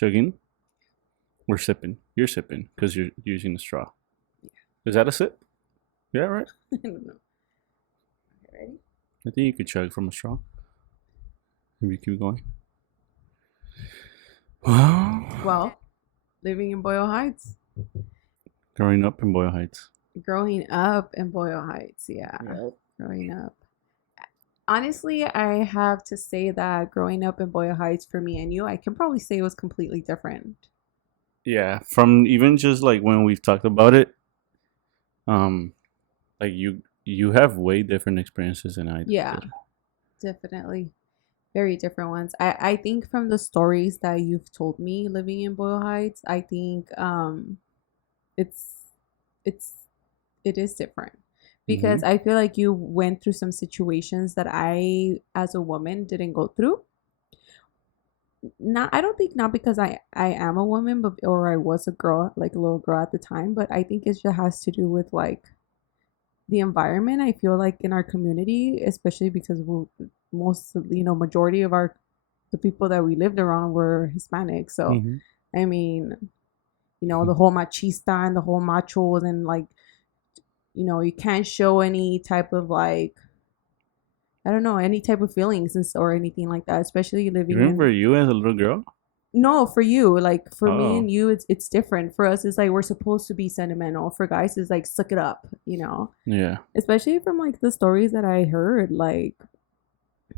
Chugging? We're sipping. You're sipping because you're using a straw. Is that a sip? Yeah, right. I don't know. Ready? I think you could chug from a straw. Maybe keep going. Well, Well, living in Boyle Heights. growing up in Boyle Heights. Growing up in Boyle Heights, yeah. Yep. Growing up. Honestly, I have to say that growing up in Boyle Heights for me and you, I can probably say it was completely different. Yeah, from even just like when we've talked about it, um, like you have way different experiences than I Yeah, did. definitely. Very different ones. I think from the stories that you've told me living in Boyle Heights, I think it's it's it is different Mm-hmm. because I feel like you went through some situations that I as a woman didn't go through. Not I don't think not because I am a woman but or I was a girl, like a little girl at the time, but I think it just has to do with like the environment. I feel like in our community, especially because most majority of our the people that we lived around were Hispanic. So Mm-hmm. I mean, the whole machista and the whole machos and like, you can't show any type of like, I don't know, any type of feelings or anything like that, especially living Even for in. you as a little girl. No, for you, like for me Oh, and you, it's different. For us, it's like we're supposed to be sentimental. For guys, it's like suck it up. yeah. Especially from like the stories that I heard, like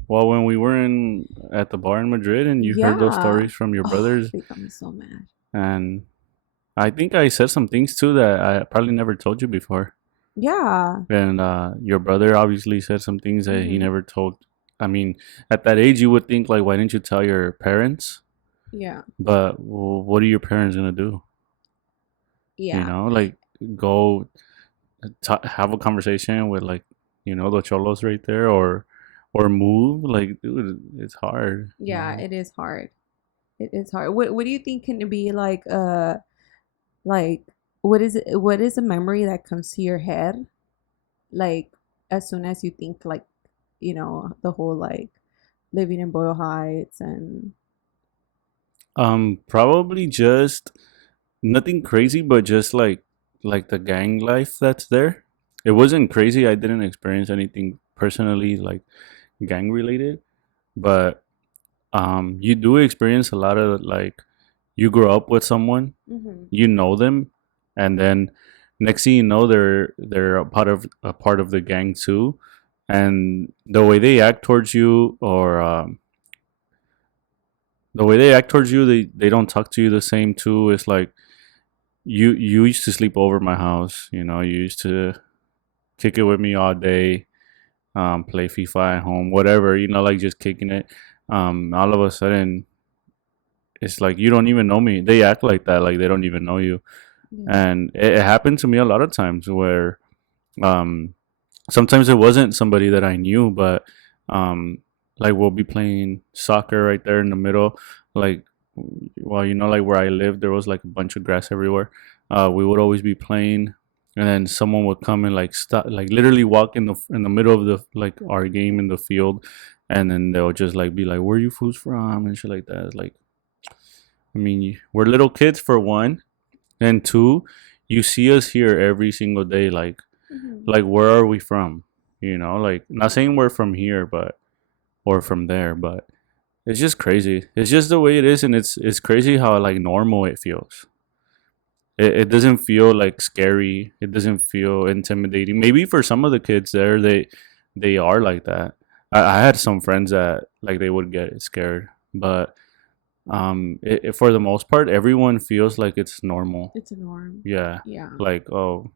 Well, when we were in at the bar in Madrid and you heard those yeah, stories from your oh, brothers, they got me so mad. and I think I said some things too that I probably never told you before. Yeah. And your brother obviously said some things that he Hmm. never told. I mean, at that age, you would think like, why didn't you tell your parents? Yeah. But well, what are your parents gonna do? You Yeah. know, like go have a conversation with like the cholos right there, or move. Like, dude, it's hard. Yeah, it is hard. It is hard. What do you think can be like what is a memory that comes to your head like as soon as you think like, the whole like living in Boyle Heights and Probably just nothing crazy, but just like the gang life that's there. It wasn't crazy. I didn't experience anything personally like gang related, but you do experience a lot of like you grow up with someone, mm-hmm. you know them, and then next thing you know they're a part of the gang too, and the way they act towards you or the way they act towards you, they don't talk to you the same too. It's like you used to sleep over my house. You used to kick it with me all day, play FIFA at home, whatever. Like just kicking it. All of a sudden, it's like you don't even know me. They act like that, like they don't even know you. Yeah. And it happened to me a lot of times where um, sometimes it wasn't somebody that I knew, but um, like we'll be playing soccer right there in the middle, like well, like where I lived, there was like a bunch of grass everywhere. We would always be playing, and then someone would come and like stop, like literally walk in the middle of the like our game in the field, and then they'll just like be like, "Where are you fools from?" and shit like that. It's like, I mean, we're little kids for one, and two, you see us here every single day. Mm-hmm. Like where are we from? Like not saying we're from here, but or from there, but it's just crazy. It's just the way it is, and it's crazy how like normal it feels. It doesn't feel like scary. It doesn't feel intimidating. Maybe for some of the kids there, they are like that. I had some friends that like they would get scared, but for the most part, everyone feels like it's normal. It's a norm. Yeah, Yeah. like oh,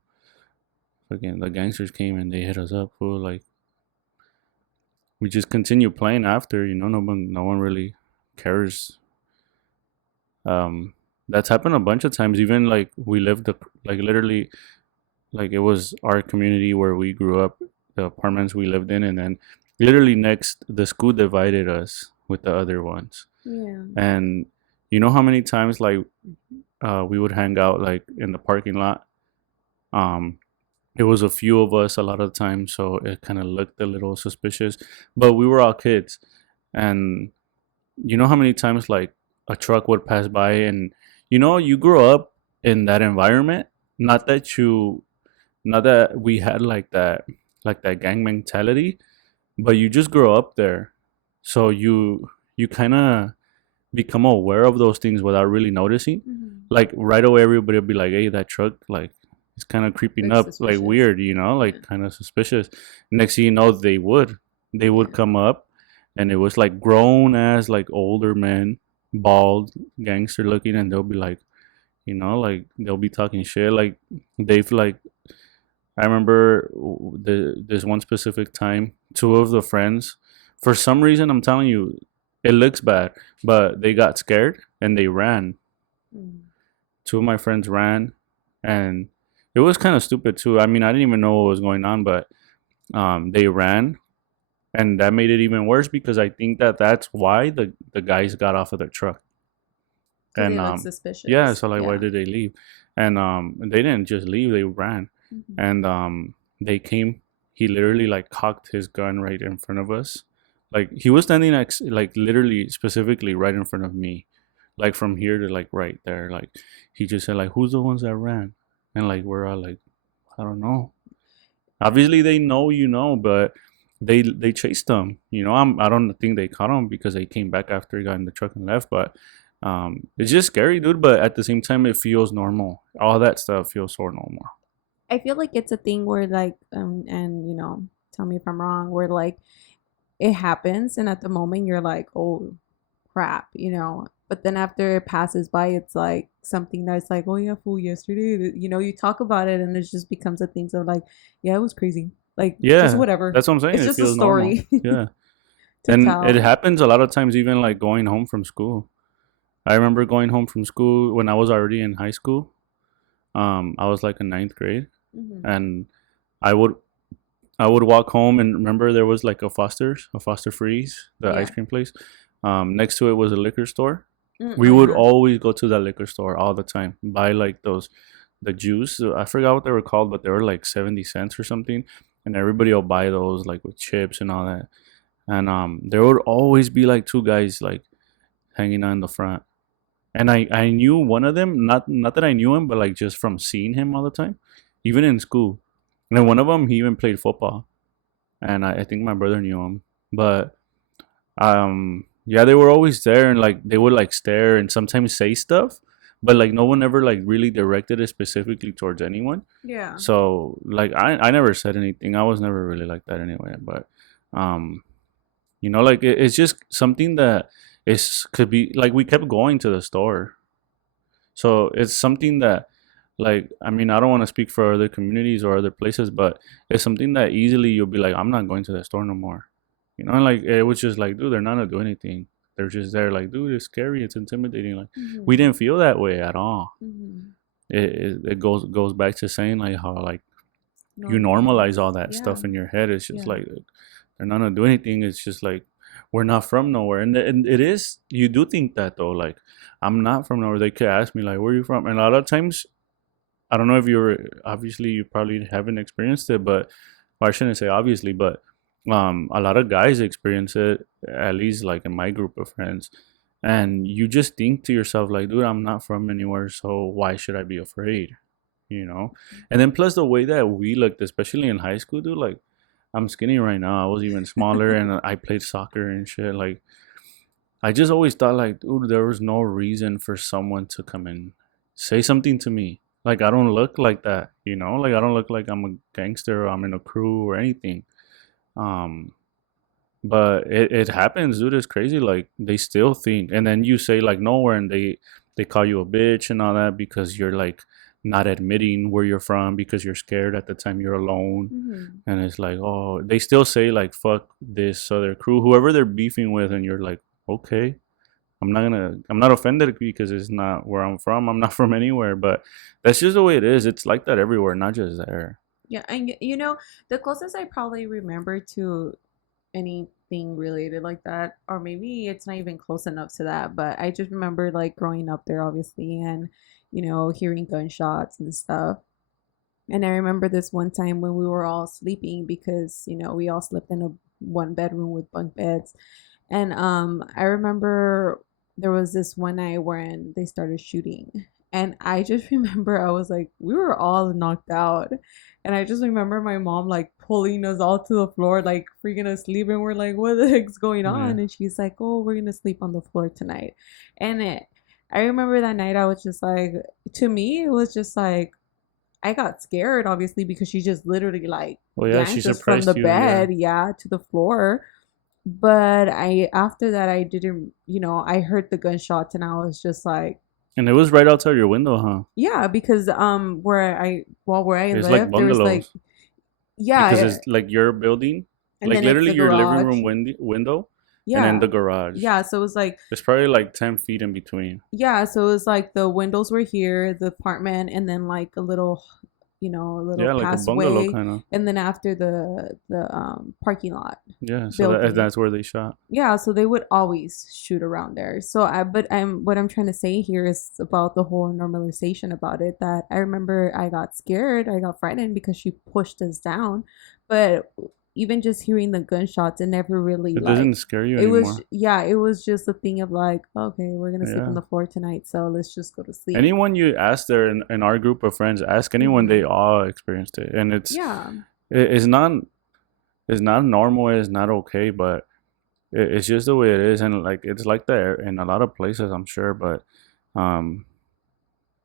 again, the gangsters came and they hit us up. Fool. Like we just continue playing after. No one really cares. Um, that's happened a bunch of times. Even like we lived like literally like it was our community where we grew up, the apartments we lived in, and then literally next the school divided us with the other ones. Yeah. And you know how many times like we would hang out like in the parking lot. Um, it was a few of us a lot of times, so it kind of looked a little suspicious. But we were all kids, and you know how many times like a truck would pass by, and you grow up in that environment. Not that you, not that we had like that gang mentality, but you just grow up there, so you kind of become aware of those things without really noticing. Mm-hmm. Like right away, everybody will be like, "Hey, that truck, like, it's kind of creeping Looks up, like suspicious. weird, Yeah. like kind of suspicious." Next thing you know, they would Yeah. come up, and it was like grown as like older men, bald, gangster looking, and they'll be like, like they'll be talking shit. Like they've like I remember this one specific time, two of the friends, for some reason, I'm telling you, it looks bad, but they got scared and they ran. Mm. Two of my friends ran, and it was kind of stupid too. I mean, I didn't even know what was going on, but they ran, and that made it even worse because I think that that's why the guys got off of the truck. Because And they look yeah, suspicious. so like, why Yeah. did they leave? And they didn't just leave; they ran, Mm-hmm. and they came. He literally like cocked his gun right in front of us. Like he was standing like literally specifically right in front of me, like from here to like right there. Like he just said like, "Who's the ones that ran?" And like we're all like, "I don't know." Obviously they know, but they chased them. I don't think they caught him because they came back after he got in the truck and left. But it's just scary, dude. But at the same time, it feels normal. All that stuff feels so normal. I feel like it's a thing where like and tell me if I'm wrong, where like it happens and at the moment you're like, oh crap, but then after it passes by, it's like something that's like, oh yeah, fool, yesterday, you talk about it and it just becomes a thing of like, yeah, it was crazy, like just Yeah, whatever. that's what I'm saying. It's It just a feels normal. story Yeah, to and it tell. happens a lot of times, even like going home from school. I remember going home from school when I was already in high school. I was like in ninth grade, Hmm. and I would I would walk home, and remember there was like a Foster Freeze, the ice Yeah. cream place. Next to it was a liquor store. We would Uh-huh. always go to that liquor store all the time, buy like the juice. I forgot what they were called, but they were like 70 cents or something, and everybody will buy those like with chips and all that. And there would always be like two guys like hanging out in the front, and I knew one of them, not that I knew him, but like just from seeing him all the time, even in school. And then one of them, he even played football, and I think my brother knew him. But yeah, they were always there, and like they would like stare and sometimes say stuff, but like no one ever like really directed it specifically towards anyone. Yeah. So like I never said anything. I was never really like that anyway. But um like it's just something that is could be like we kept going to the store, so it's something that, like, I mean, I don't want to speak for other communities or other places, but it's something that easily you'll be like, I'm not going to the store no more. And like it was just like, dude, they're not gonna do anything. They're just there, like, dude, it's scary, it's intimidating. Like we Hmm. didn't feel that way at all. Hmm. It goes back to saying like how like you normalize Normalize. all that Yeah. stuff in your head. It's just Yeah. like they're not gonna do anything. It's just like we're not from nowhere, and it is. You do think that though, like I'm not from nowhere. They could ask me like, where are you from? And a lot of times I don't know if you're obviously you probably haven't experienced it, but well, I shouldn't say obviously, but a lot of guys experience it, at least like in my group of friends. And you just think to yourself like, dude, I'm not from anywhere, so why should I be afraid? You know? And then plus the way that we looked, especially in high school, dude, like I'm skinny right now. I was even smaller and I played soccer and shit. Like I just always thought like, dude, there was no reason for someone to come and say something to me. Like I don't look like that, Like I don't look like I'm a gangster or I'm in a crew or anything. Um, but it happens, dude. It's crazy. Like they still think, and then you say like nowhere, and they call you a bitch and all that because you're like not admitting where you're from because you're scared at the time you're alone. Hmm. And it's like, oh, they still say like fuck this other crew, whoever they're beefing with, and you're like, okay, I'm not offended because it's not where I'm from. I'm not from anywhere, but that's just the way it is. It's like that everywhere, not just there. Yeah, and the closest I probably remember to anything related like that, or maybe it's not even close enough to that, but I just remember like growing up there, obviously, and hearing gunshots and stuff. And I remember this one time when we were all sleeping because we all slept in a one bedroom with bunk beds, and I remember. there was this one night when they started shooting. And I just remember I was like, we were all knocked out. And I just remember my mom like pulling us all to the floor, like freaking asleep. And we're like, what the heck's going Yeah. on? And she's like, oh, we're going to sleep on the floor tonight. And I remember that night I was just like, to me, it was just like, I got scared, obviously, because she just literally like Well, yeah, she yanked us from surprised the you. Yeah. bed, yeah, to the floor. But after that, I didn't, I heard the gunshots and I was just like, And it was right outside your window, huh? yeah, because where I It's like live, there was like, bungalows because yeah, it's like your building, and like then it's literally the your living garage. room window, and then Yeah, the garage. yeah. So it was like, It's probably like 10 feet in between. yeah, so it was like the windows were here, the apartment, and then like a little Yeah, like a bungalow passway, kind of. and then after the parking lot Yeah, so building. that's where they shot. Yeah, so they would always shoot around there. But what I'm trying to say here is about the whole normalization about it. That I remember I got scared, I got frightened because she pushed us down, but even just hearing the gunshots, it never really It like. doesn't scare you It was anymore. yeah, it was just a thing of like, okay, we're gonna sleep on Yeah. the floor tonight, so let's just go to sleep. Anyone you ask there in our group of friends, ask anyone, they Hmm. all experienced it, and Yeah, it's not normal. It's not okay, but it's just the way it is, and like it's like that in a lot of places, I'm sure. But um,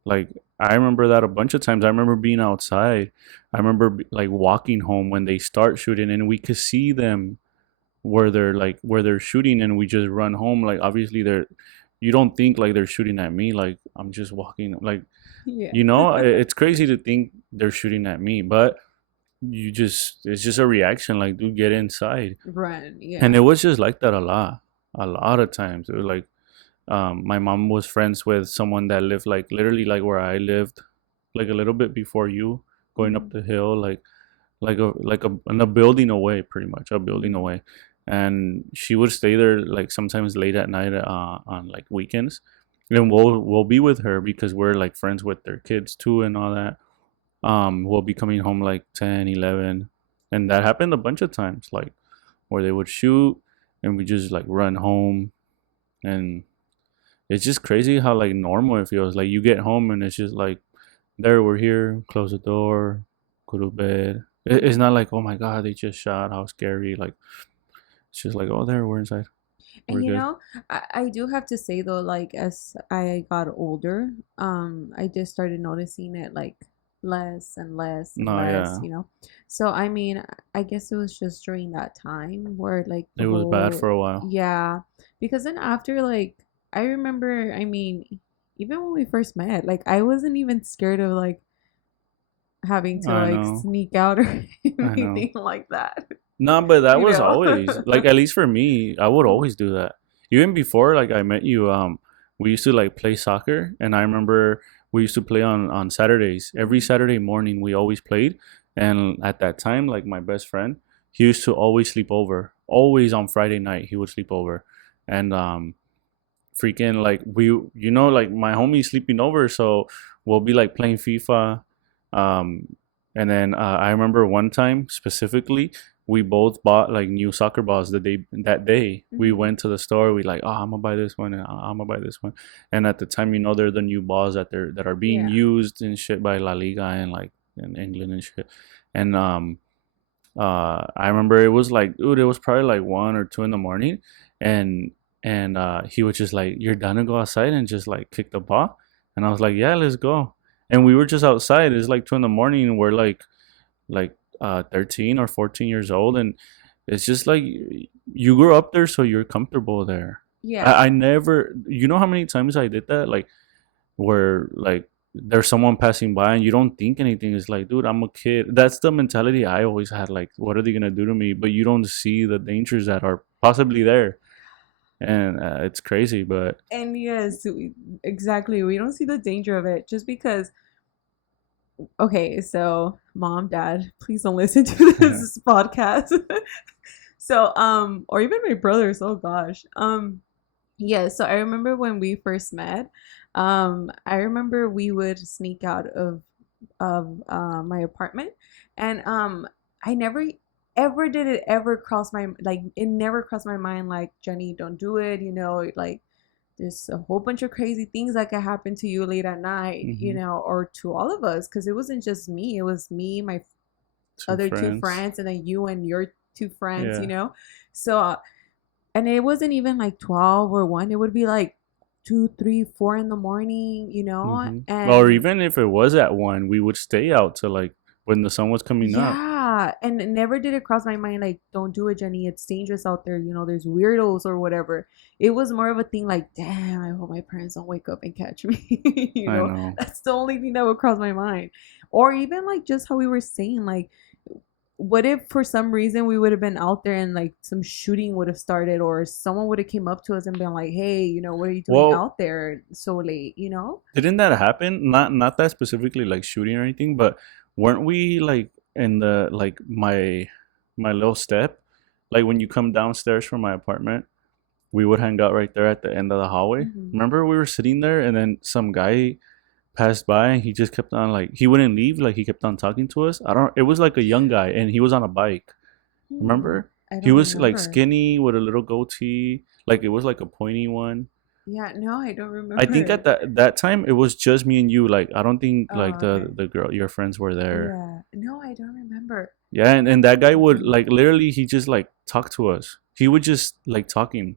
like I remember that a bunch of times. I remember being outside. I remember like walking home when they start shooting, and we could see them where they're shooting, and we just run home. Like obviously they're you don't think like they're shooting at me. Like I'm just walking. Like yeah, it's crazy to think they're shooting at me, but it's just a reaction. Like dude, get inside. run, And it yeah. was just like that a lot of times. It was like my mom was friends with someone that lived like literally like where I lived, like a little bit before you, going up Hmm. the hill, like a in a building away, pretty much a building Hmm. away. And she would stay there like sometimes late at night on like weekends, and we'll be with her because we're like friends with their kids too and all that. We'll be coming home like 10, 11, and that happened a bunch of times, like where they would shoot and we just like run home. And it's just crazy how like normal it feels. Like you get home and it's just like there we're here, close the door, go to bed. It's not like, oh my god, they just shot, how scary. Like it's just like, oh, there we're inside, we're And good. I do have to say though, like as I got older, I just started noticing it like less and less and No, less, yeah, So I mean, I guess it was just during that time where like the it was bad whole, for a while. yeah, because then after like I remember, I mean, even when we first met, like I wasn't even scared of like having to I like know, sneak out or I know. anything like that, No, but that you was know? always like, at least for me, I would always do that. Even before like I met you, we used to like play soccer, and I remember we used to play on Saturdays. Every Mhm. Saturday morning, we always played, and at that time, like my best friend, he used to always sleep over. Always on Friday night, he would sleep over, and freaking like like my homie sleeping over, so we'll be like playing FIFA. um and then I remember one time specifically we both bought like new soccer balls that day. We Mhm. went to the store, we like, oh, I'm gonna buy this one, and I'm gonna buy this one. And at the time, they're the new balls that are being Yeah. used and shit by La Liga and like in England and shit. And I remember it was like, dude, it was probably like 1 or 2 in the morning, and he was just like, "You're done to go outside and just like kick the ball," and I was like, "Yeah, let's go." And we were just outside. It's like 2 in the morning, and we're like 13 or 14 years old, and it's just like you grew up there, so you're comfortable there. Yeah. I never, how many times I did that, like where like there's someone passing by and you don't think anything. It's like, dude, I'm a kid. That's the mentality I always had. Like, what are they gonna do to me? But you don't see the dangers that are possibly there, and it's crazy. But And yes, exactly. We don't see the danger of it just because, okay, so mom, dad, please don't listen to this podcast. So, or even my brothers, oh gosh. Yeah, so I remember when we first met, I remember we would sneak out of my apartment, and I never ever did it ever cross my like it never crossed my mind like Jenny, don't do it, like there's a whole bunch of crazy things that can happen to you late at night, Mm-hmm. or to all of us, because it wasn't just me. It was me, my Two other two friends. friends, and then you and your two friends, Yeah. So, and it wasn't even like 12 or 1. It would be like 2, 3, 4 in the morning, Or and even if it was at 1, we would stay out till like when the sun was coming up. yeah, and it never did it cross my mind like, don't do it, Jenny. It's dangerous out there. There's weirdos or whatever. It was more of a thing like, damn, I hope my parents don't wake up and catch me. I know. That's the only thing that would cross my mind. Or even like just how we were saying, like, what if for some reason we would have been out there and like some shooting would have started, or someone would have came up to us and been like, hey, what are you doing Well, out there so late? didn't that happen? Not that specifically like shooting or anything, but weren't we like in the like my little step? Like when you come downstairs from my apartment, we would hang out right there at the end of the hallway. Hmm. Remember we were sitting there and then some guy passed by and he just kept on like he wouldn't leave, like he kept on talking to us. I don't It was like a young guy and he was on a bike. Hmm. Remember? I He don't was like remember. skinny with a little goatee, like it was like a pointy one. Yeah, no, I don't I think remember. at that time it was just me and you. Like I don't think like Oh, okay. the girl your friends were there. Yeah. No, I don't remember. Yeah, and that guy would Mm-mm. like literally he just like talk to us. He would just like talking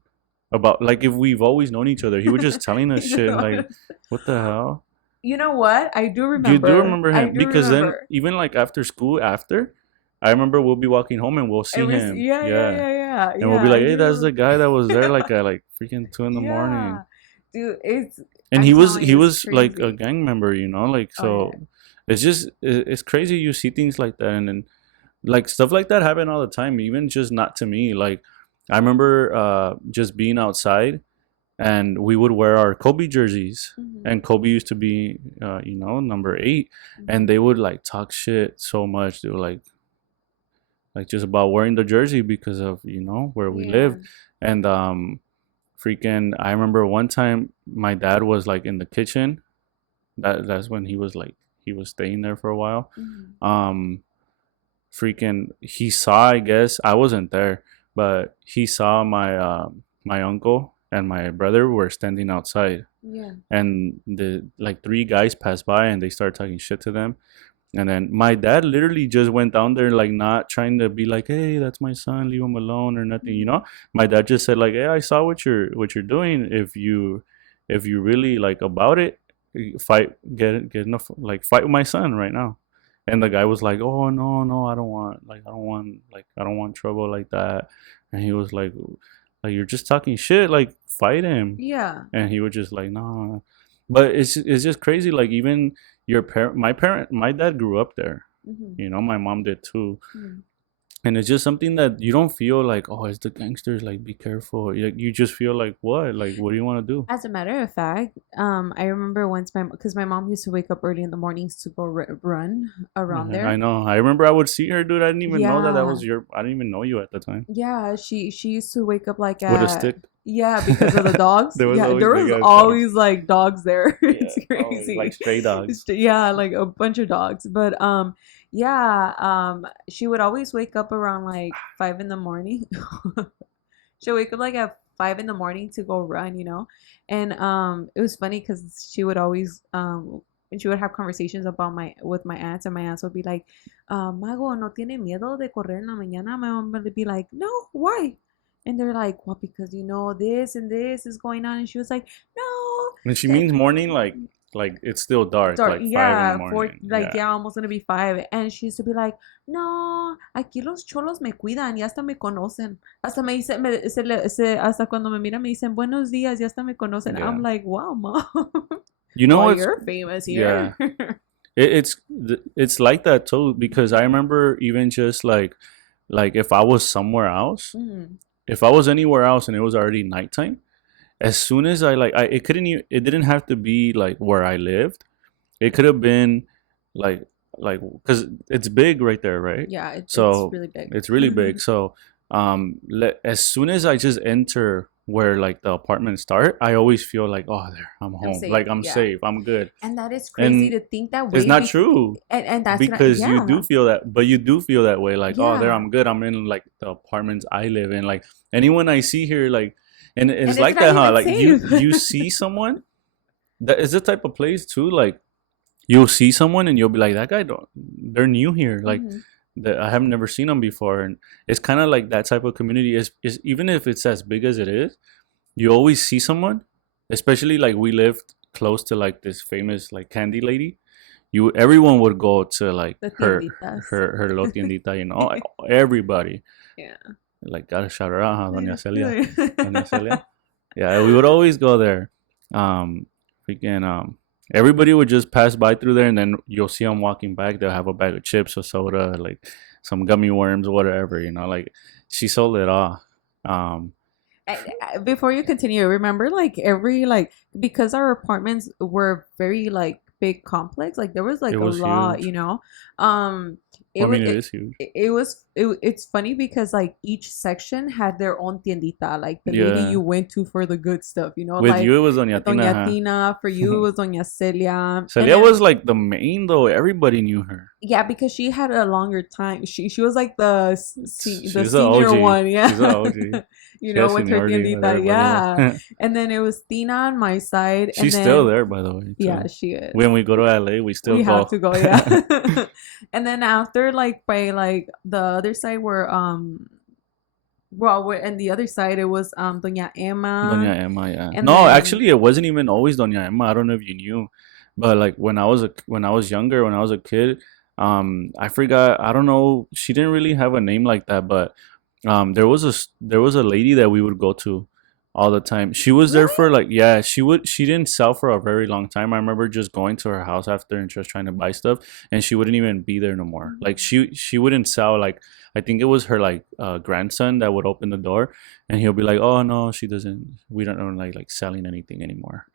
about like if we've always known each other. He was just telling us You shit and know, like what the hell? you know what? I do You do remember. remember I him do because then remember. even like after school after I remember we'll be walking home and we'll see It was him. yeah, yeah, Yeah. yeah, yeah, And we'll yeah. be like, I "Hey, do that's the remember. guy that was there like at like freaking 2 in the morning." Yeah, dude, And I'm telling he you, it's was like a crazy. gang member, like Oh yeah. so it's just it's crazy you see things like that and then like stuff like that happen all the time, even just not to me. Like I remember just being outside and we would wear our Kobe jerseys Hmm. and Kobe used to be number 8 and Hmm. they would like talk shit so much. They were like just about wearing the jersey because of where we live Yeah. and freaking I remember one time my dad was like in the kitchen. That's when he was staying there for a while. Hmm. um Freaking he saw, I guess I wasn't there, but he saw my uncle and my brother were standing outside Yeah. and the like 3 guys passed by and they started talking shit to them. And then my dad literally just went down there, like not trying to be like, "Hey, that's my son, leave him alone" or nothing. Hmm. My dad just said like, "Hey, I saw what you're doing. If you really like about it, fight, get enough, like fight with my son right now." And the guy was like, "Oh no, no, I don't want trouble like that." And he was like you're just talking shit, like fight him. Yeah. And he was just like, "No." But it's just crazy. Like even my dad grew up there. Hmm. My mom did too. Hmm. And it's just something that you don't feel like, oh, it's the gangsters. Like, be careful. You just feel like, what? Like, what do you want to do? As a matter of fact, I remember once because my mom used to wake up early in the mornings to go run around Yeah, I there. know. I remember I would see her, dude. I didn't even know that Yeah, was your. I didn't even know you at the time. yeah. She used to wake up like With a at stick. yeah, because of the dogs. There was Yeah, always there big was ass dogs. always like dogs there. Yeah, It's always like crazy. stray dogs. Yeah, like a bunch of dogs. But yeah, she would always wake up around like 5 in the morning. She'll wake up like at 5 in the morning to go run. And it was funny because she would always when she would have conversations about my with my aunts, and my aunts would be like, Mago, ¿no tiene miedo de correr en la mañana? My mom would be like, no, why? And they're like, well, because this and this is going on. And she was like, no, And she that means morning, like it's still dark, dark, like 5 in the yeah, four, morning. like Yeah. yeah, almost gonna be 5. And she used to be like, no, aquí los cholos me cuidan y hasta me conocen. Hasta me dicen, hasta cuando me miran me dicen buenos días y hasta me conocen. I'm Yeah. like, wow, mom. You know Well, what's you're famous yeah. here. It's like that too because I remember even just like if I was somewhere else, Mhm. if I was anywhere else and it was already nighttime, as soon as it didn't have to be like where I lived. It could have been like because it's big right there, right? Yeah, it's So really big. it's really big. So as soon as I just enter where like the apartments start, I always feel like, oh, there, I'm I'm home. safe. Like I'm Yeah. safe. I'm good. And that is crazy And to think that it's way. not true And that's what because you do yeah. feel that, but you do feel that way. Like, oh, there, Yeah. I'm good. I'm in like the apartments I live in. Like anyone I see here, like And it's And it's like not that, huh? even Like you safe. you see someone that is the type of place too. Like you'll see someone and you'll be like, that guy don't. They're new here. Like Hmm. that I have never seen them before, and it's kind of like that type of community. Is even if it's as big as it is, you always see someone. Especially like we lived close to like this famous like candy lady. You everyone would go to like The her tienditas. her lo tiendita. Everybody. Yeah. Like gotta shout her out, huh, Doña Celia. Doña Celia. Yeah, we would always go there. Um, freaking everybody would just pass by through there, and then you'll see them walking back. They'll have a bag of chips or soda, like some gummy worms, whatever. Like she sold it all. Um, Before you continue, remember like every like because our apartments were very like big complex, like there was it like a was lot, huge. um it Well, I was mean, it is huge. it's funny because like each section had their own tiendita, like the lady Yeah, you went to for the good stuff, with like you it was Doña Tina, Doña huh? Tina, for you it was Doña Celia, and Celia then was like the main though. Everybody knew her. yeah, because she had a longer time. She was like the the She's the senior OG. one, She's the yeah. OG. She has With her seniority with tiendita, everybody yeah. else. And then it was Tina on my side, and She's still then there, by the way, yeah, too. she is. When we go to LA, we still We have go. to go, yeah. And then after, like by like the other side where well, and the other side it was Doña Emma, Doña Emma, yeah. and No, then actually, it wasn't even always Doña Emma. I don't know if you knew, but like when I was younger, when I was a kid, I forgot. I don't know. She didn't really have a name like that, but there was a lady that we would go to all the time. She was there really, for like yeah. She didn't sell for a very long time. I remember just going to her house after and just trying to buy stuff, and she wouldn't even be there no more. Like she wouldn't sell. Like I think it was her like grandson that would open the door, and he'll be like, "Oh no, she doesn't. We don't know like selling anything anymore."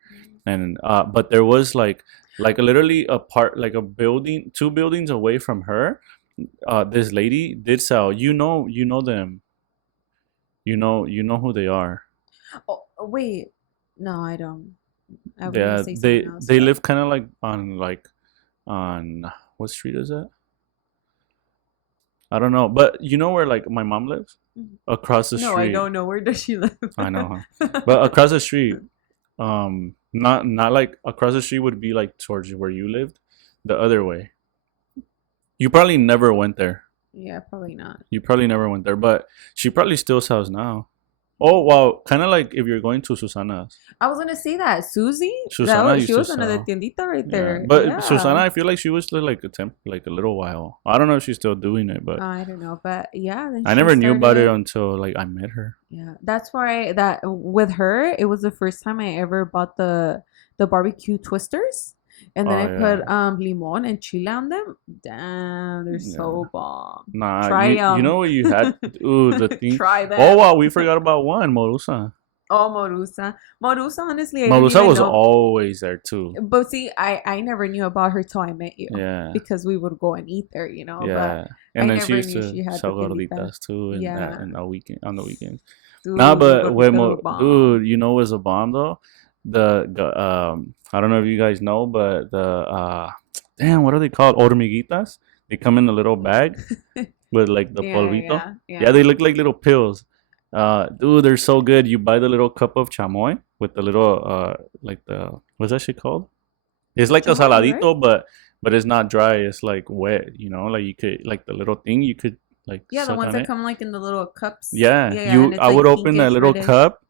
And but there was like literally a part like a building, two buildings away from her. This lady did sell. You know them. You know who they are. oh wait, no, I don't. I was gonna Yeah, say someone else, they but live kind of like on what street is that? I don't know, but you know where like my mom lives? Mhm. Across the No, I street. don't know, where does she live? I know, huh? But across the street, not like across the street would be like towards where you lived, the other way. You probably never went there. Yeah, probably not. You probably never went there, but she probably still sells now. Oh wow, kind of like if you're going to Susana's. I was gonna say that Susie, Susana she used to was another sell. tiendita right Yeah, there. but Susana, Yeah. I feel like she was still like like a little while. I don't know if she's still doing it, but I don't know, but yeah, then I she never knew about it started. until like I met her. Yeah, that's why that with her, it was the first time I ever bought the barbecue twisters, and then Oh I yeah, put limon and chile on them. Damn, they're yeah. so bomb. Nah, Try you know what you had? Ooh, the thing. Try Oh them. wow, we forgot about one Morusa. Oh, Morusa. Morusa, honestly, I didn't Morusa even was know. always there too. But see, I never knew about her till I met you Yeah, because we would go and eat there, But yeah. I And then she never used knew to she had the sell tiendita. gorditas too, and Yeah, in a weekend on the weekends. Nah, dude, those but gorditas were bomb. dude, you know what's a bomb though? I don't know if you guys know, but the damn, what are they called? Hormiguitas. They come in a little bag with like the Yeah, polvito. yeah, Yeah, yeah. they look like little pills. Dude, they're so good. You buy the little cup of chamoy with the little like the what's that shit called? It's like a Chamoy, right? saladito, but it's not dry. It's like wet. Like you could like the little thing you could like Yeah, the suck ones on that it. come like in the little cups. Yeah, Yeah, yeah, and you. it's I would like open that pinkish little reddish cup,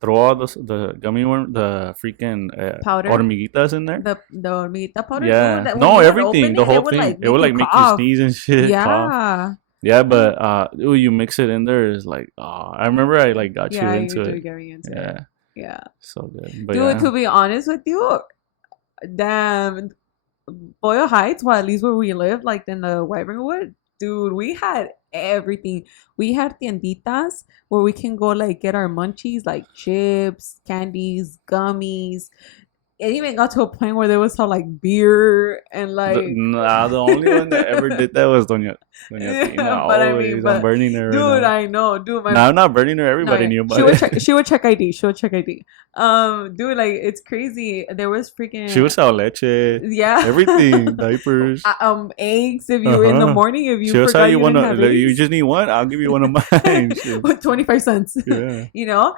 throw all the gummy worm, the freaking powder. hormiguitas in there. The hormiguita powder, dude. Yeah, That when no, you would open everything, the it, whole it would thing. like It make would you like make you cough. sneeze and shit, cough. Yeah. Yeah, but ooh, you mix it in there is like, I remember I like got you Yeah, you into do it. getting into it. Yeah, Yeah. so good. But Dude, yeah, to be honest with you, damn, Boyle Heights, well, at least where we live, like in the Wyvernwood, dude, we had everything. We had tienditas where we can go like get our munchies, like chips, candies, gummies. it even got to a point where there was all like beer and like The only one that ever did that was Doña Tina. yeah, but I mean, Always, I'm but burning her right dude, now. I know, dude, my No, I'm not burning her. no, Everybody yeah. knew She about would it. check. She would check ID. She would check ID. Dude, like it's crazy. There was She freaking was sell leche, yeah. everything, diapers. Eggs. If Uh you in the huh. morning, if you She'll tell forgot you you one. didn't have You eggs, just need one. I'll give you one of mine. Shit. with 25 cents. Yeah. You know.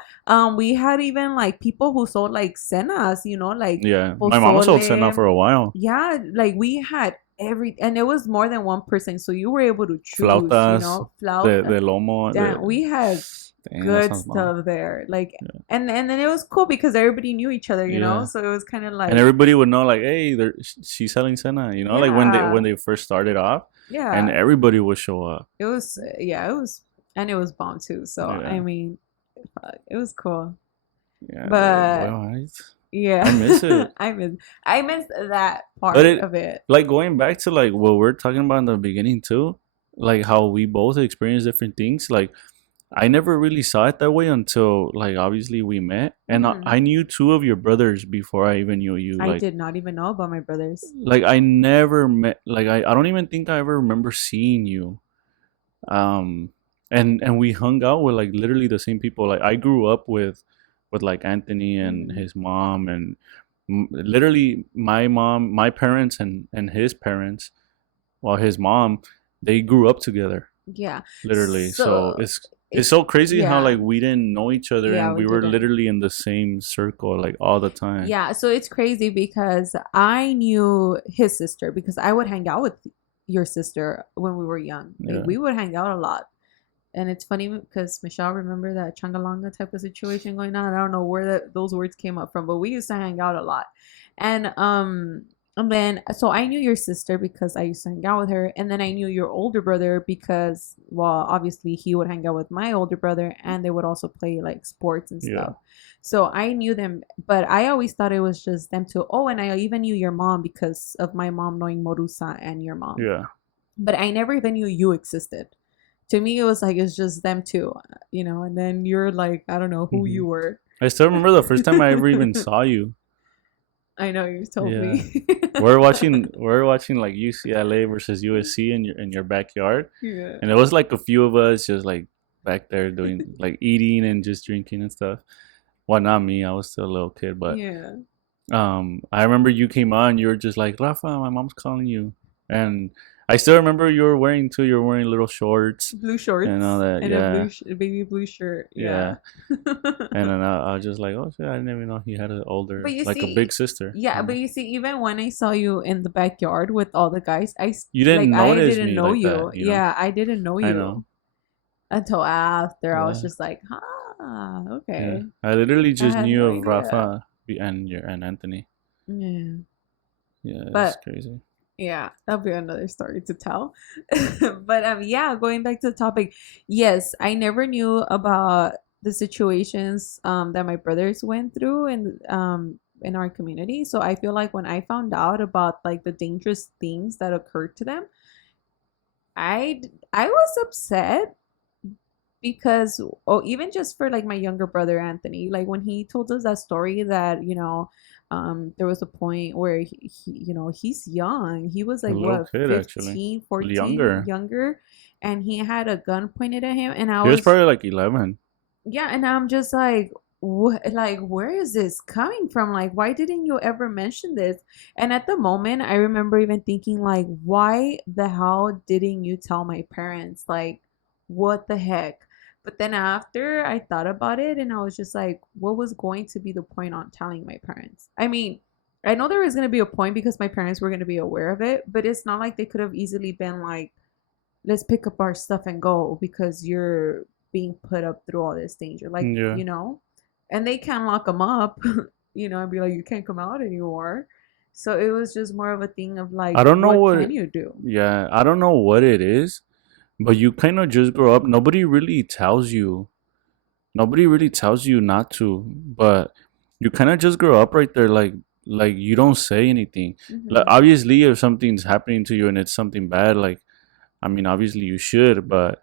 We had even like people who sold like cenas. You know, like Yeah. My mama sold Senna pozole. for a while. Yeah, like we had and it was more than one person, so you were able to choose. You Flautas, know, flauta. the lomo. Damn, we had Damn, that good sounds bomb. stuff there. Like, Yeah. and then it was cool because everybody knew each other, you know. Yeah. So it was kind of And like, everybody would know, like, hey, she's selling Senna. Like when yeah, they first started off, and yeah. everybody would show up. It was, yeah, it was, and it was bomb too. So Yeah. I mean, it was cool. Yeah. But Well, yeah, I miss it. I miss that But part of it. like going back to like what we're talking about in the beginning too, like how we both experience different things. Like I never really saw it that way until like obviously we met, and Hmm. I knew two of your brothers before I even knew you. I did not even know about my brothers. Like I never met. Like I don't even think I ever remember seeing you. Um, and we hung out with like literally the same people. Like I grew up with like Anthony and Hmm. his mom and literally my mom, my parents and his parents, well his mom, they grew up together Yeah. literally. So So it's it's so crazy how yeah, like we didn't know each other yeah, and we we were didn't. literally in the same circle like all the time. Yeah, so it's crazy because I knew his sister because I would hang out with your sister when we were young. Like Yeah. we would hang out a lot. And it's funny because Michelle remember that changalanga type of situation going on. I don't know where those words came up from, but we used to hang out a lot. And and then so I knew your sister because I used to hang out with her, and then I knew your older brother because well, obviously he would hang out with my older brother, and they would also play like sports and Yeah. stuff. So I knew them, but I always thought it was just them two. Oh, and I even knew your mom because of my mom knowing Morusa and your mom. Yeah. But I never even knew you existed. To me, it was like it's just them two, you know. And then you're like, I don't know who Hmm. you were. I still remember the first time I ever even saw you. I know you told Yeah. me. We're watching like UCLA versus USC in your backyard, Yeah. and it was like a few of us just like back there doing like eating and just drinking and stuff. Well, not me. I was still a little kid, but Yeah. I remember you came on. You were just like, Rafa, my mom's calling you, and I still remember you were wearing too. You were wearing little shorts Blue and all shorts that. and a Yeah, baby blue shirt. Yeah. yeah. And then I was just like, oh shit, I didn't even know he had an But older, you like a see, big sister. yeah, but you see, even when I saw you in the backyard with all the guys, You like didn't I notice didn't me know like you. that. Yeah, I didn't know I know. you until after. I was Yeah, just like, yeah. okay. I literally I just had knew no of idea. Rafa and Anthony. Yeah. Yeah, it's But crazy. yeah, that'll be another story to tell. But yeah, going back to the topic, yes, I never knew about the situations that my brothers went through in our community. So I feel like when I found out about like the dangerous things that occurred to them, I was upset because oh even just for like my younger brother Anthony, like when he told us that story that there was a point where he's young, he was A like little what kid actually, 15, 14, younger. younger, and he had a gun pointed at him, and I He was was probably like 11. yeah, and I'm just like what, like where is this coming from? Like why didn't you ever mention this? And at the moment I remember even thinking like why the hell didn't you tell my parents? Like what the heck? But then after I thought about it and I was just like what was going to be the point on telling my parents? I mean, I know there was going to be a point because my parents were going to be aware of it, but it's not like they could have easily been like let's pick up our stuff and go because you're being put up through all this danger. Like, Yeah, and they can't lock them up, and be like, you can't come out anymore. So it was just more of a thing of like, I don't know what what. can you do? Yeah, I don't know what it is, but you kind of just grow up. Nobody really tells you. Nobody really tells you not to, but you kind of just grow up right there. Like you don't say anything. Like Hmm. obviously, if something's happening to you and it's something bad, like I mean, obviously you should, but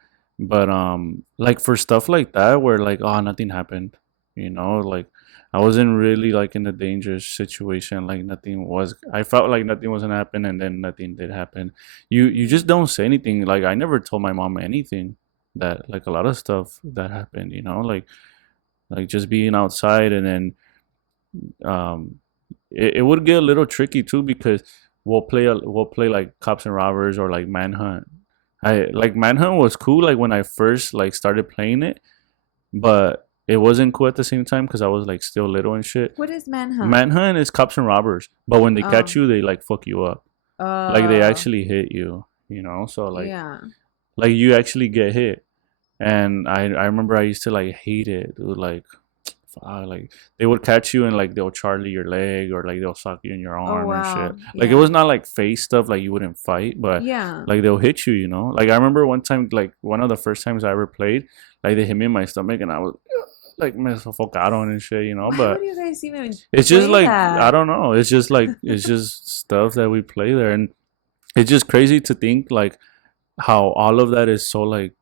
like for stuff like that where like oh nothing happened, like I wasn't really like in a dangerous situation. Like nothing was. I felt like nothing was gonna happen, and then nothing did happen. You just don't say anything. Like I never told my mom anything that like a lot of stuff that happened. Like just being outside, and then um, it would get a little tricky too because we'll play like cops and robbers or like manhunt. I like manhunt was cool like when I first like started playing it, but it wasn't cool at the same time because I was like still little and shit. What is manhunt? Manhunt is cops and robbers, but when they catch Um. you, they like fuck you up. Like they Uh. actually hit you, So Yeah. like you actually get hit, and I remember I used to like hate it, dude. Like they would catch you and like they'll Charlie your leg or like they'll sock you in your Oh arm and shit. wow. Like it Yeah. was not like face stuff like you wouldn't fight, but Yeah. like they'll hit you. Like I remember one time, like one of the first times I ever played, like they hit me in my stomach and I was like me sofocaron and shit. Why would But you guys even it's just play like I that? don't know. It's just like it's just stuff that we play there, and it's just crazy to think like how all of that is so like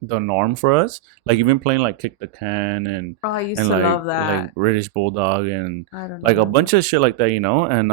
the norm for us. Like even playing like kick the can Oh, I used and to like love like that. British Bulldog and I don't like a know. bunch of shit like that. And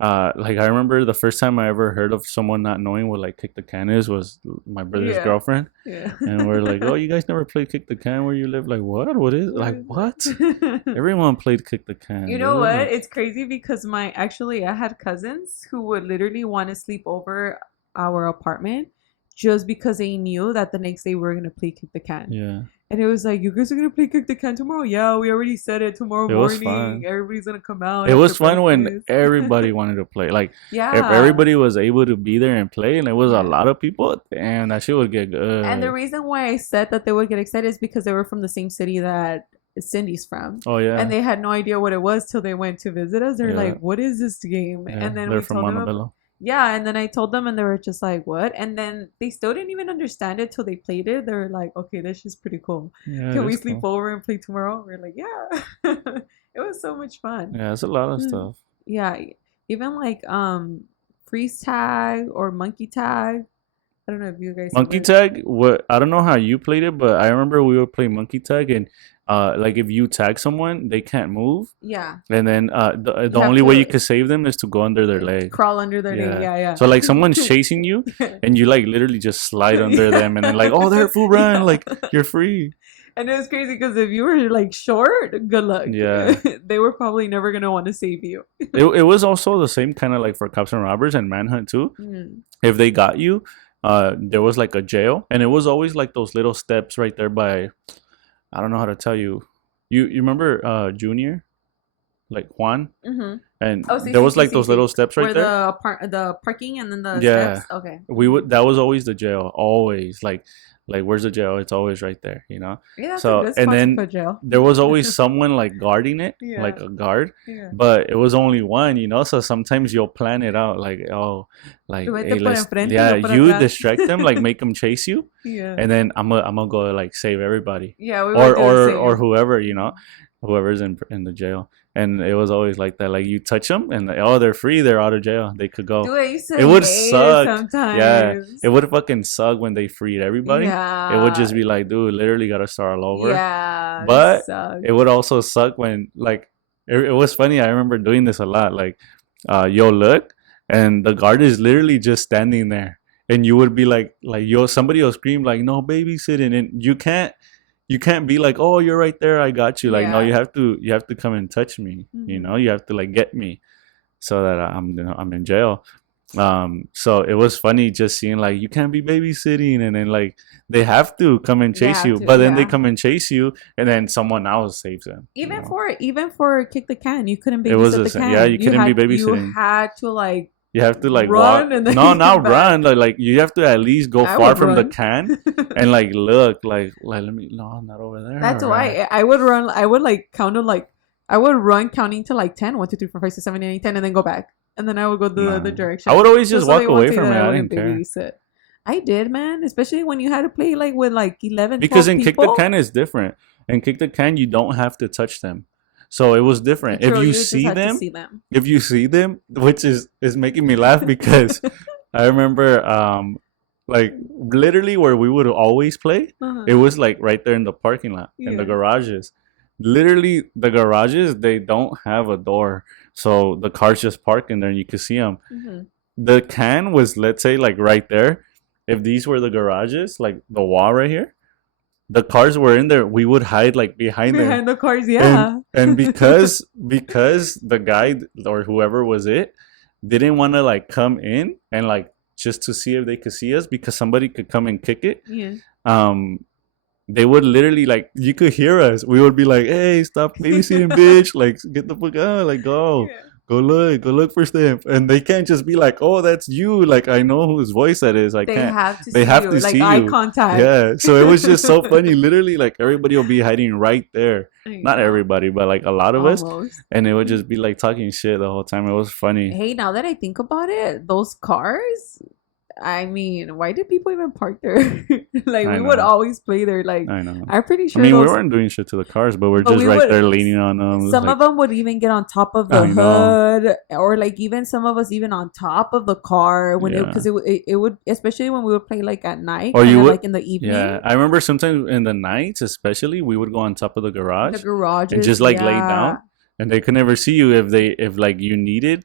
like I remember the first time I ever heard of someone not knowing what like kick the can is was my brother's Yeah. girlfriend. Yeah. And we're like, oh, you guys never played kick the can where you live? Like what? What is What like is what? it? Everyone played kick the can, You know dude. what? Like, It's crazy because I had cousins who would literally want to sleep over our apartment just because they knew that the next day we were gonna play kick the can. yeah, And it was like, you guys are gonna play kick the can tomorrow? Yeah, we already said it tomorrow it was morning. fun. Everybody's gonna come out It after was fun when breakfast. everybody wanted to play. Like if Yeah. everybody was able to be there and play, and it was a Yeah. lot of people, damn, that shit would get And the good. reason why I said that they would get excited is because they were from the same city that Cindy's from. Oh And yeah, they had no idea what it was till they went to visit us. They're yeah, like, what is this game? yeah. And then They're we from told them, Montebello. yeah. And then I told them, and they were just like, what? And then they still didn't even understand it till they played it. They were like, okay, this is pretty cool. Yeah, Can it we is sleep cool. over and play tomorrow? We're like, yeah. It was so much fun. Yeah, it's a lot of Mm. stuff. Yeah. Even like freeze tag or monkey tag. I don't know if you guys Monkey ever. tag. What I don't know how you played it, but I remember we would play monkey tag, and like if you tag someone, they can't move, Yeah. and then the You have only way you to could save them is to go under their leg. crawl under their leg. Yeah. Yeah, So like someone's chasing you, yeah. and you like literally just slide under them, and then like, oh, there, fool, run! Yeah. Like you're free. And it was crazy because if you were like short, good luck. Yeah. They were probably never gonna want to save you. It was also the same kind of like for cops and robbers and manhunt too. Mm. If they got you, there was like a jail, and it was always like those little steps right there by, I don't know how to tell you. You remember Junior, like Juan, Mm-hmm. and Oh, see, there see, was see, like see, those see. little steps right Where there. the parking and then the Yeah, steps. Okay. we would. That was always the jail. Always like where's the jail? It's always right there. Yeah, that's a So good and spot to then put jail. there was always someone like guarding it, Yeah. like a guard, Yeah. but it was only one. So sometimes you'll plan it out like, oh, like Tú hey, vete por let's enfrente, yeah, yo por you atrás. distract them, like make them chase you, Yeah. and then I'm gonna go like save everybody, Yeah, we or would do the or same. whoever, whoever's in the jail. And it was always like that. Like you touch them, and oh, they're free. They're out of jail. They could go. Dude, I used to It would hate it suck. Yeah, sometimes. it would fucking suck when they freed everybody. It would just Yeah. be like, dude, literally gotta start all over. Yeah. It But sucks. it would also suck when like it was funny. I remember doing this a lot. Like, you'll look, and the guard is literally just standing there, and you would be like yo, somebody will scream like, no babysitting, and you can't be like, oh, you're right there, I got you. Like, no, Yeah. you have to come and touch me. Mhm. You have to like get me, so that I'm in jail. So it was funny just seeing like you can't be babysitting, and then like they have to come and They chase have you, to, but then they yeah. come and chase you, and then someone else saves them. Even for kick the can, you couldn't It was babysit the the same. can. Yeah, you couldn't be You babysitting. had to like You have to like walk. run and then No, come not back. run. Like you have to at least go I far would from the run. can and like look like let me. No, not over there. That's Right. why I would run. I would like count to like I would run counting to like 10, 1, 2, 3, 4, 5, 6, 7, 8, 10, and then go back, and then I would go the other Nah. direction. I would always just So walk they won't away say from it. that I wouldn't didn't care. babysit. I did, man. Especially when you had to play like with like 11, Because 12 in kick the people. can is different. In kick the can, you don't have to touch them. So it was different. If True, you just see had to them, see them. which is making me laugh because I remember like literally where we would always play, Uh-huh. it was like right there in the parking lot in the Yeah. garages. literally the garages, they don't have a door, so the cars just park in there and you can see them. Hmm. The can was, let's say, like right there. If these were the garages, like the wall right here, the cars were in there, we would hide like behind there. Behind the cars, and yeah. and because the guy or whoever was it didn't want to like come in and like just to see if they could see us because somebody could come and kick it. Yeah. um they would literally, like, you could hear us. We would be like, "Hey, stop babysitting, bitch! Like, get the fuck out! Like, Yeah. go look for Stamp." And they can't just be like, "Oh, that's you!" Like, I know whose voice that is. I They can't. have to They see have you, to like see eye you. contact. Yeah. So it was just so funny. Literally, like everybody will be hiding right there. I Not know. everybody, but like a lot of us, Almost. and it would just be like talking shit the whole time. It was funny. Hey, now that I think about it, those cars, I mean, why did people even park there? Like, I we would know. always play there. Like, I know. I'm pretty I sure mean, we those, weren't doing shit to the cars, but we're but just we right would, there leaning on them. It was some like, of them would even get on top of the I know. hood, or like even some of us even on top of the car when it, Yeah. because it would, especially when we would play like at night, Or kind you of would, like in the yeah. evening, I remember sometimes in the nights, especially, we would go on top of the the garage and garages, just like lay yeah. down, and they could never see you if like you needed,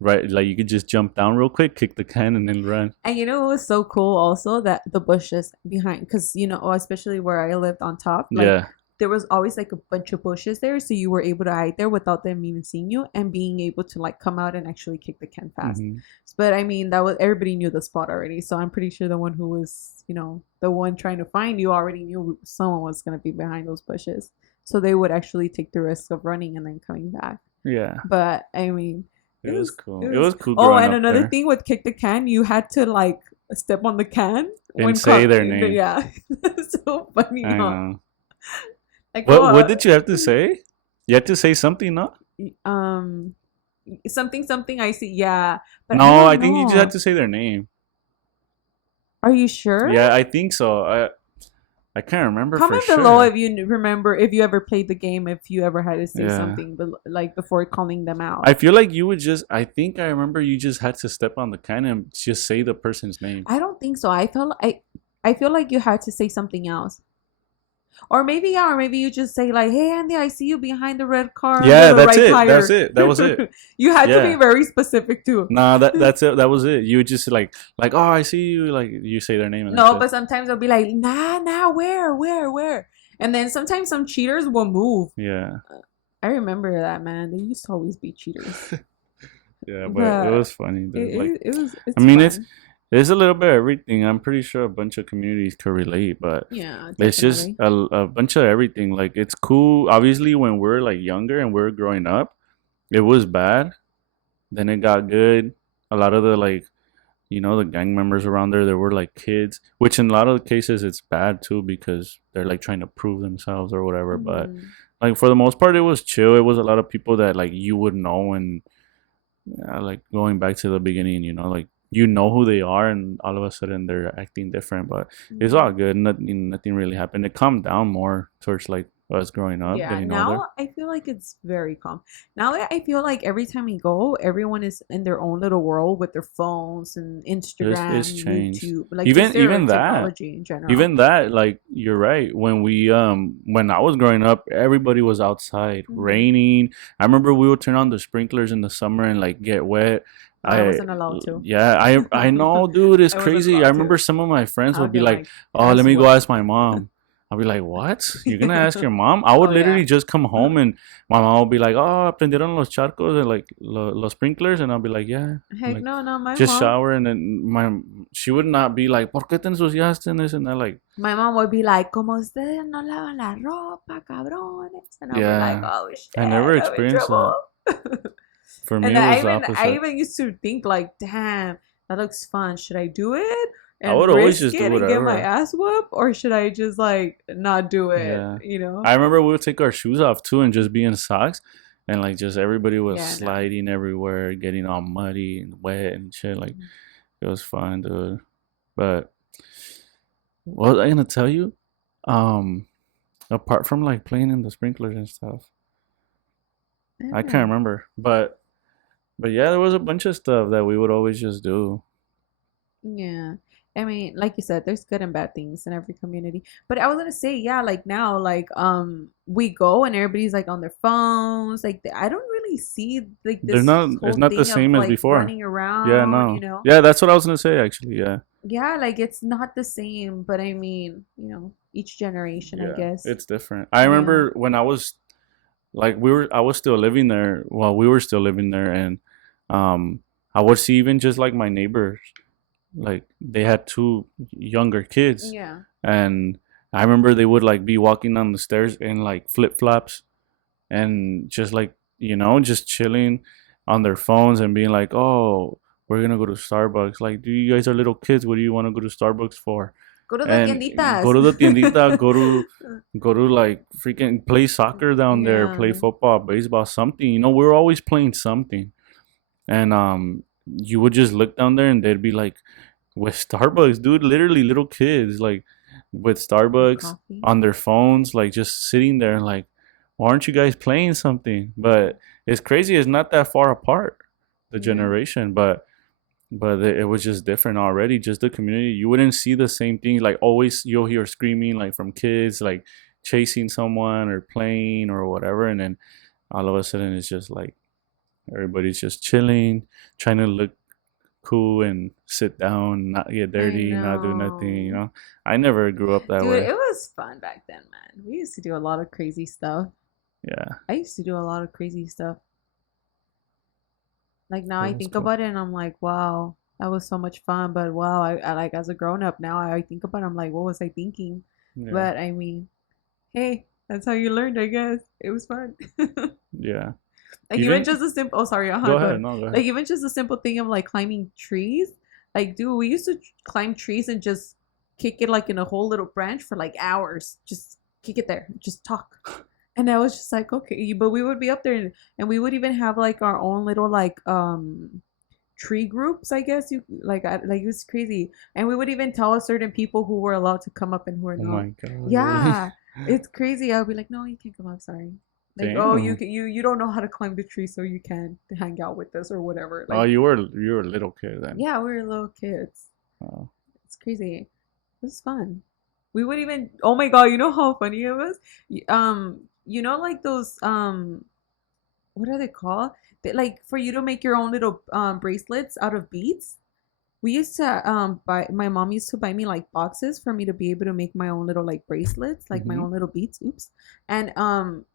right? Like you could just jump down real quick, kick the can, and then run. And you know, it was so cool also that the bushes behind, because you know, especially where I lived on top, like Yeah. there was always like a bunch of bushes there, so you were able to hide there without them even seeing you and being able to like come out and actually kick the can fast. Hmm. But I mean, that was, everybody knew the spot already, so I'm pretty sure the one who was, you know, the one trying to find you already knew someone was gonna be behind those bushes, so they would actually take the risk of running and then coming back. Yeah. But I mean, It was it cool. It was. was cool Oh, growing and up another there thing with kick the can, you had to like step on the can and when say their name. yeah, that's so funny, I huh? know. Like, What oh, did you have to say? You had to say something, no? um, something something. I see, yeah, but I No, I don't think you just had know. to say their name. Are you sure? Yeah, I think so. I can't remember for Comment below sure. if you remember, if you ever played the game, if you ever had to say Yeah. something, but like before calling them out. I feel like you would just. I think I remember you just had to step on the can and just say the person's name. I don't think so. I feel like you had to say something else. Or maybe, yeah, or maybe you just say like, "Hey Andy, I see you behind the red car under Yeah, the that's right it. That's tire." it. That was it. You had to be Yeah. very specific too. Nah, that's it. That was it. You would just like, oh, I see you. Like you say their name and that's No, it. but sometimes they'll be like, "Nah, nah, where?" And then sometimes some cheaters will move. Yeah, I remember that, man. They used to always be cheaters, yeah. But it but was funny, dude. Like, I it's mean, fun. it's a little bit of everything. I'm pretty sure a bunch of communities could relate, but Yeah, it's just definitely. a bunch of everything. Like it's cool. Obviously, when we're like younger and we're growing up, it was bad. Then it got good. A lot of the like, the gang members around there, they were like kids, which in a lot of cases it's bad too because they're like trying to prove themselves or whatever. But Hmm. like for the most part, it was chill. It was a lot of people that like you would know, and like going back to the beginning, like you know who they are, and all of a sudden they're acting different. But it's Hmm. all good. Nothing really happened. It calmed down more towards like us growing up, Yeah, getting older. now I feel like it's very calm. Now I feel like every time we go, everyone is in their own little world with their phones and It's Instagram, changed. YouTube, like just Even their even that. technology in general. Even that, like you're right. When I was growing up, everybody was outside, Hmm. raining. I remember we would turn on the sprinklers in the summer and like get wet. I I wasn't allowed to. Yeah, I know, dude, it's I wasn't crazy. I allowed remember to. some of my friends I'll would be get like, my "Oh, let ass me go whooped. ask my mom." I'll be like, "What? You're gonna ask your mom?" I would Oh yeah. literally just come home and my mom would be like, "Oh, prendieron los charcos and like los sprinklers," and I'll be like, "Yeah." Heck Like no, no, just shower, and then she would not be like, "¿Por qué te ensuciaste?" and this and that. Like, my mom would be like, como ustedes no lavan la ropa, cabrones. And I'll be like, yeah, oh I never shit, I'm in experienced that. trouble. For me, And it I was the even I opposite. even used to think like, damn, that looks fun. Should I do it I and would always risk just do it and get my whatever. ass whooped, or should I just like not do it? Yeah, You know? I remember we would take our shoes off too and just be in socks, and like just everybody was Yeah, no. sliding everywhere, getting all muddy and wet and shit. Like it was fun, dude. But what was I gonna tell you? Um, Apart from like playing in the sprinklers and stuff, I I don't can't know. remember. But yeah, there was a bunch of stuff that we would always just do. Yeah. I mean, like you said, there's good and bad things in every community. But I was gonna say, yeah, like now, like we go and everybody's like on their phones. Like I don't really see like They're this not. It's whole not the thing of same as like before. running Yeah, around, you no. know? Yeah, that's what I was gonna say actually. Yeah, Yeah, like it's not the same. But I mean, each generation, I yeah, guess. it's different. I Yeah. remember when I was like I was still living there while we were still living there, and um, I would see even just like my neighbors, like they had two younger kids, Yeah. and I remember they would like be walking down the stairs in like flip flops and just like just chilling on their phones and being like, oh, we're gonna go to Starbucks. Like, do you guys are little kids, what do you want to go to Starbucks for? Go to the And go tienditas. to the tiendita, go to like freaking play soccer down there, play Yeah. football, baseball, something. We're always playing something. And you would just look down there and they'd be like with Starbucks, dude, literally little kids like with With Starbucks coffee. on their phones, like just sitting there like, why aren't you guys playing something? But it's crazy, it's not that far apart, the Yeah. generation, but it was just different already. Just the community, you wouldn't see the same things. Like always, you'll hear screaming like from kids, like chasing someone or playing or whatever, and then all of a sudden it's just like everybody's just chilling, trying to look cool and sit down, not get I dirty, not do nothing. know. I never grew up that Dude, way. it was fun back then, man. We used to do a lot of crazy stuff. Yeah, I used to do a lot of crazy stuff. Like now it I was think cool. about it and I'm like, wow, that was so much fun. But wow, I like as a grown up now, I think about it, I'm like, what was I thinking? Yeah, But I mean, hey, that's how you learned, I guess. It was fun. yeah. Like even Even just a simple, oh sorry, go go ahead, ahead. no, go Like ahead. even just a simple thing of like climbing trees. Like, dude, we used to climb trees and just kick it like in a whole little branch for like hours. Just kick it there, just talk. And I was just like, okay, but we would be up there and we would even have like our own little like tree groups, I guess you like it was crazy. And we would even tell certain people who were allowed to come up and who were Oh not. my god, really? Yeah, it's crazy. I'll be like, no, you can't come up. Sorry. Like, oh, Damn. you don't know how to climb the tree, so you can't hang out with us or whatever. Oh, Like, you were a little kid then. yeah, we were little kids. Oh. It's crazy. It was fun. We would even. Oh my god, you know how funny it was. Like those what are they called? Like for you to make your own little bracelets out of beads. We used to buy my mom used to buy me like boxes for me to be able to make my own little like bracelets, like my Mm-hmm. own little beads. Oops. And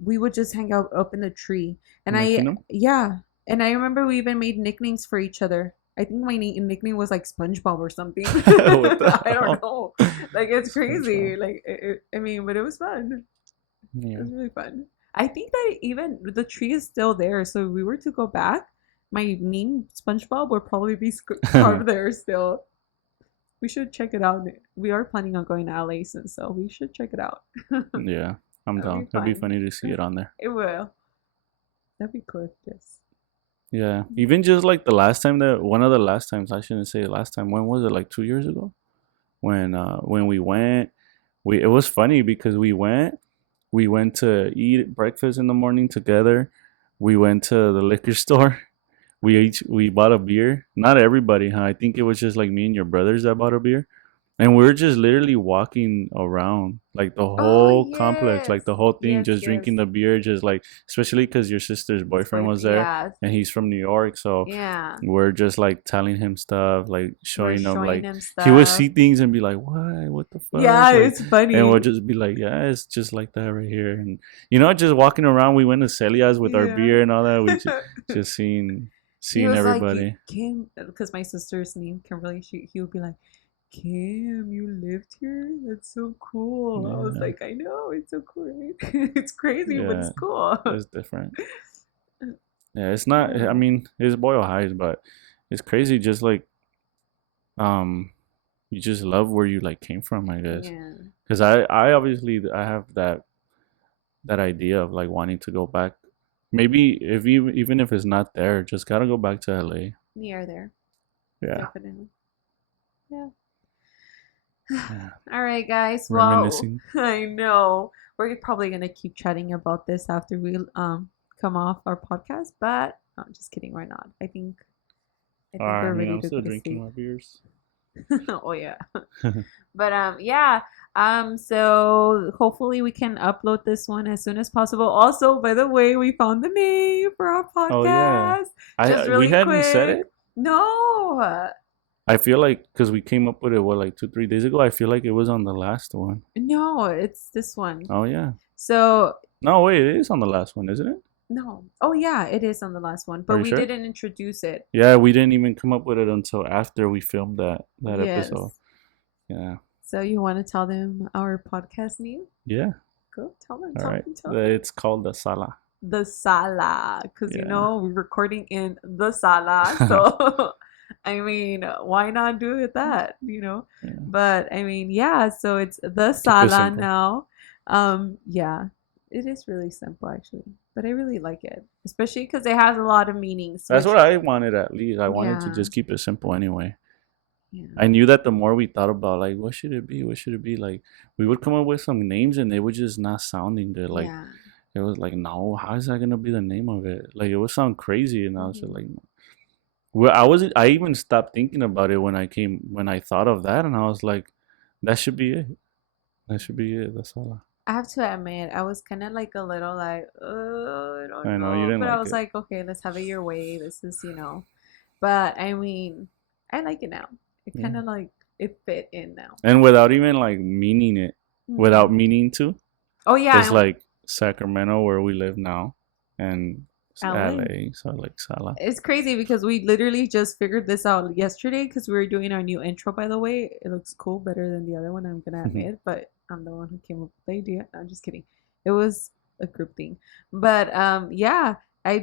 we would just hang out up in the tree. And Making I them. yeah, and I remember we even made nicknames for each other. I think my nickname was like SpongeBob or something. What the I don't hell? know. Like it's crazy. SpongeBob. Like I mean, but it was fun. It Yeah. was really fun. I think that even the tree is still there. So if we were to go back, my name SpongeBob would probably be carved there still. We should check it out. We are planning on going to LA soon, so we should check it out. Yeah, I'm That'll be down. It'd be fun. funny to see it on there. It will. That'd be cool. Yes. Yeah, even just like the last time that one of the last times, I shouldn't say last time. When was it? Like 2 years ago, when we went, we it was funny because we went to eat breakfast in the morning together. We went to the liquor store. We bought a beer. Not everybody, huh? I think it was just like me and your brothers that bought a beer. And we are just literally walking around like the Oh whole complex, yes, like the whole thing, yes, just yes. drinking the beer, just like, especially because your sister's It's boyfriend boy. was there Yeah, and he's from New York. So yeah. we're just like telling him stuff, like We're showing him, showing like him he would stuff. see things and be like, what the Yeah, fuck? Like, it's and we'll funny. just be like, yeah, it's just like that right here. And, just walking around, we went to Celia's with our Yeah. beer and all that. We just He seeing was like, everybody. Kim, because my sister's name, Kimberly, he would be like, Kim, you lived here? That's so cool. I was Yeah. like, I know, it's so cool, right? It's crazy, but Yeah. it's cool. It's different. Yeah, it's not. I Yeah. mean, it's Boyle Heights, but it's crazy. Just like um, you just love where you like came from, I guess. Yeah. Because I obviously I have that idea of like wanting to go back. Maybe if even if it's not there, just gotta go back to LA. Near there. Yeah, Definitely. Yeah. yeah. All right, guys. Well, Reminiscing. I know we're probably gonna keep chatting about this after we come off our podcast, but no, I'm just kidding. We're not. I think All right. I we're mean, ready I'm to still go to drinking sleep. my beers. Oh yeah. But yeah. So hopefully we can upload this one as soon as possible. Also, by the way, we found the name for our Oh yeah, podcast. Just we really hadn't said quick. it. No. I feel like because we came up with it what like 2 3 days ago. I feel like it was on the last one. No, it's this one. Oh yeah. So No wait, it is on the last one, isn't it? no. Oh yeah, it is on the last one, Are but you we sure? didn't introduce it. Yeah, we didn't even come up with it until after we filmed that episode. Yes. Yeah. So you want to tell them our podcast name? Yeah. Go tell them, All tell right. them, tell them. It's called the Sala. The Sala, because Yeah. we're recording in the Sala, so I mean, why not do it that? Yeah. But I mean, yeah, so it's the Keep it Sala simple. now. Yeah, it is really simple actually, but I really like it, especially because it has a lot of meanings, That's which what I wanted at least. I wanted to yeah, just keep it simple anyway. I yeah, knew that the more we thought about like what should it be, what should it be, like we would come up with some names and they were just not sounding good. Like yeah. it was like, no, how is that gonna be the name of it? Like it would sound crazy, and I was just Hmm. like, well, I even stopped thinking about it when I thought of that, and I was like, that should be it. That should be it. That's all. I have to admit, I was kind of like a little like, I I don't know you know, didn't but I like was it. like, okay, let's have it your way. This is. But I mean, I like it now. It kind Yeah. of like it fit in now. And without even like meaning it, without Hmm. meaning to, Oh yeah, just like Sacramento where we live now, and LA. LA, so like Sala. It's crazy because we literally just figured this out yesterday because we were doing our new intro. By the way, it looks cool, better than the other one. I'm gonna admit, but I'm the one who came up with the idea. No, I'm just kidding. It was a group thing, but yeah.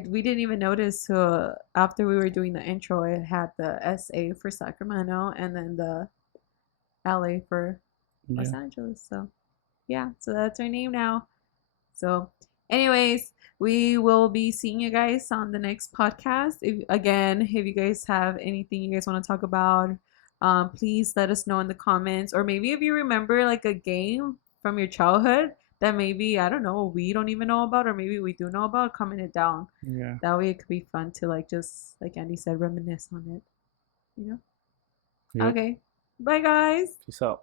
We didn't even notice after we were doing the intro, it had the SA for Sacramento and then the LA for Los Yeah. Angeles. So yeah, so that's our name now. So, anyways, we will be seeing you guys on the next podcast. If you guys have anything you guys want to talk about, please let us know in the comments. Or maybe if you remember like a game from your childhood that maybe, I don't know, we don't even know about, or maybe we do know about, comment it down. Yeah. That way it could be fun to like just, like Andy said, reminisce on it. You know? Yep. Okay. Bye, guys. Peace out.